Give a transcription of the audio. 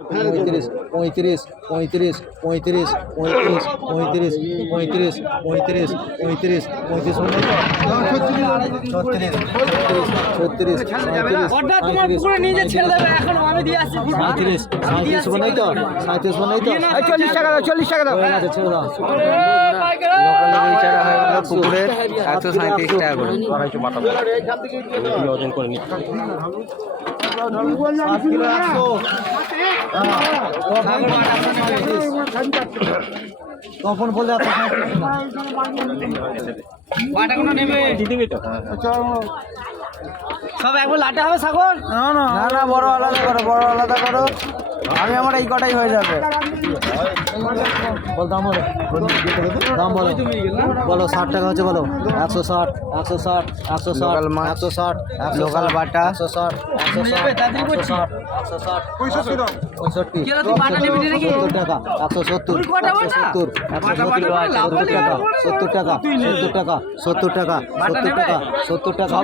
পঁয়ত্রিশ পঁয়ত্রিশ পঁয়ত্রিশ পঁয়ত্রিশ পঁয়ত্রিশ পঁয়ত্রিশ পঁয়ত্রিশ পঁয়ত্রিশ পঁয়ত্রিশ পঁয়ত্রিশ ছত্রিশ ছত্রিশ সাঁত্রিশ সাঁত্রিশ সাঁত্রিশ বানাই তো সাঁত্রিশ বানাই তো 40 টাকা দাও 40 টাকা দাও ছেড়ে দাও লোকাল চারা হয়ে গেল পুকুরের 137 টাকা করে ওজন করে নিচ্ছি। তখন বলে সব একবার লাটে হবে ছাগল না না বড় আলাদা করো বড় আলাদা করো আমি আমার এই কটাই হয়ে যাবে বল দাম বলো দাম বলো বলো 60 টাকা হচ্ছে বলো 160 160 160 লোকাল মাছ 160 লোকাল বাটা 160 160 160 65 টাকা 170 70 টাকা 70 টাকা 70 টাকা 70 টাকা 70 টাকা 70 টাকা